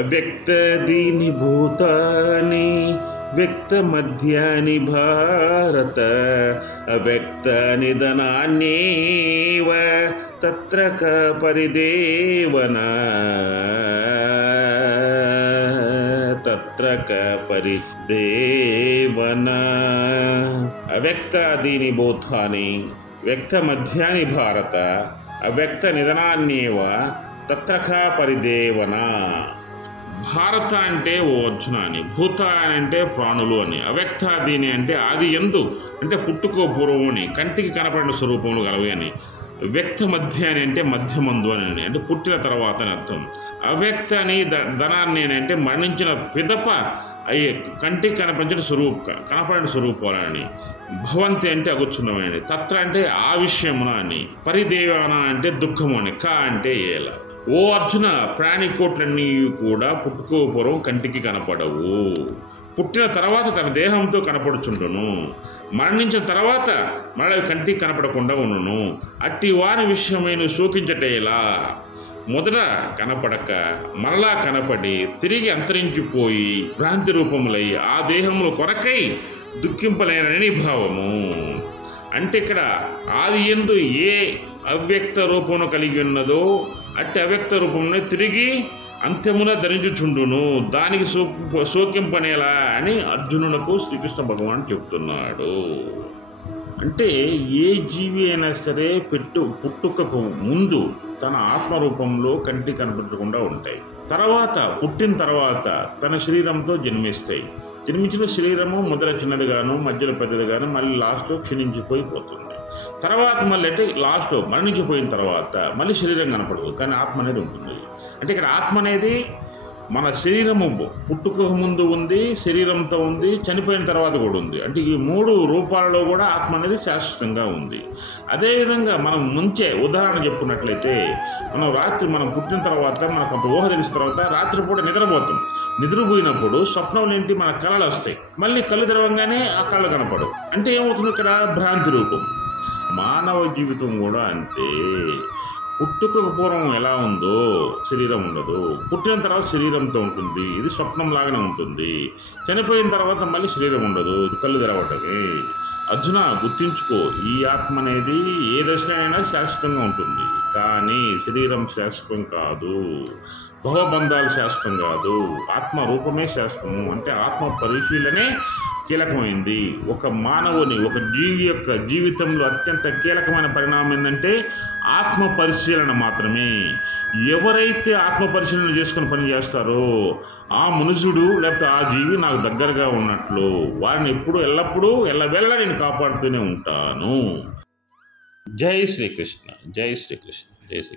అవ్యక్తాదీని భూతాని వ్యక్తమధ్యాని భారత అవ్యక్త నిధనాన్యేవ తత్ర క పరిదేవన తత్ర క పరిదేవన. అవ్యక్తాదీని భూతాని వ్యక్తమధ్యాని భారత అవ్యక్త నిధనాన్యేవ తత్ర క పరిదేవన. భారత అంటే ఓ అర్జున అని, భూత అంటే ప్రాణులు అని, అవ్యక్తాదీని అంటే ఆది ఎందు అంటే పుట్టుకో పూర్వం అని, కంటికి కనపడిన స్వరూపములు గలవి అని, వ్యక్త మధ్య అని అంటే మధ్యమందు అని అంటే పుట్టిన తర్వాత అని అర్థం. అవ్యక్త అని ధనాన్ని అంటే మరణించిన పిదప అయ్యే కంటికి కనపడిన కనపడిన స్వరూపాలని, భవంతి అంటే అగుచున్నవని, తత్ర అంటే ఆ విషయమున అని, పరిదేవన అంటే దుఃఖము అని, క అంటే ఏల. ఓ అర్జున, ప్రాణికోట్లన్నీ కూడా పుట్టుకోపూర్వం కంటికి కనపడవు, పుట్టిన తర్వాత తన దేహంతో కనపడుచుండును, మరణించిన తర్వాత మళ్ళీ కంటికి కనపడకుండా ఉండును. అట్టి వాని విషయమైన శోకించటేలా, మొదట కనపడక మరలా కనపడి తిరిగి అంతరించిపోయి భ్రాంతి రూపములై ఆ దేహముల కొరకై దుఃఖింపలేనని భావము. అంటే ఇక్కడ ఆది యందు ఏ అవ్యక్త రూపమును కలిగి ఉన్నదో అట్టి అవ్యక్త రూపమునే తిరిగి అంత్యమున ధరించుచుండును, దానికి శోకింపనేలా అని అర్జునునకు శ్రీకృష్ణ భగవాన్ చెప్తున్నాడు. అంటే ఏ జీవి అయినా సరే పుట్టుకకు ముందు తన ఆత్మరూపంలో కంటి కనపడకుండా ఉంటాయి, తర్వాత పుట్టిన తర్వాత తన శరీరంతో జన్మిస్తాయి. జన్మించిన శరీరము మొదల చిన్నదిగాను, మధ్యలో పెద్దదిగాను, మళ్ళీ లాస్ట్లో క్షీణించిపోతుంది. తర్వాత మళ్ళీ అంటే లాస్ట్లో మరణించిపోయిన తర్వాత మళ్ళీ శరీరం కనపడదు, కానీ ఆత్మ అనేది ఉంటుంది. అంటే ఇక్కడ ఆత్మ అనేది మన శరీరము పుట్టుక ముందు ఉంది, శరీరంతో ఉంది, చనిపోయిన తర్వాత కూడా ఉంది. అంటే ఈ మూడు రూపాలలో కూడా ఆత్మ అనేది శాశ్వతంగా ఉంది. అదేవిధంగా మనం ముంచే ఉదాహరణ చెప్పుకున్నట్లయితే, మనం పుట్టిన తర్వాత మనకు కొంత ఊహ తెలిసిన తర్వాత రాత్రిపూట నిద్రపోతాం. నిద్రపోయినప్పుడు స్వప్నం ఏంటి, మన కళలు వస్తాయి, మళ్ళీ కళ్ళు తెరవంగానే ఆ కళ్ళు కనపడవు. అంటే ఏమవుతుంది ఇక్కడ, భ్రాంతి రూపం. మానవ జీవితం కూడా అంతే. పుట్టుకకు పూర్వం ఎలా ఉందో శరీరం ఉండదు, పుట్టిన తర్వాత శరీరంతో ఉంటుంది, ఇది స్వప్నం లాగానే ఉంటుంది. చనిపోయిన తర్వాత మళ్ళీ శరీరం ఉండదు, ఇది కళ్ళు తెరవటమే. అర్జున, గుర్తించుకో, ఈ ఆత్మ అనేది ఏ దశలోనైనా శాశ్వతంగా ఉంటుంది, కానీ శరీరం శాశ్వతం కాదు, భవబంధాలు శాశ్వతం కాదు, ఆత్మ రూపమే శాశ్వతము. అంటే ఆత్మ పరిశీలనే కీలకమైంది. ఒక మానవుని, ఒక జీవి యొక్క జీవితంలో అత్యంత కీలకమైన పరిణామం ఏంటంటే ఆత్మ పరిశీలన మాత్రమే. ఎవరైతే ఆత్మ పరిశీలన చేసుకుని పని చేస్తారో ఆ మనుషుడు లేకపోతే ఆ జీవి నాకు దగ్గరగా ఉన్నట్లు, వారిని ఎల్లప్పుడూ ఎల్లవేళ నేను కాపాడుతూనే ఉంటాను. జై శ్రీకృష్ణ, జై శ్రీకృష్ణ, జై శ్రీ.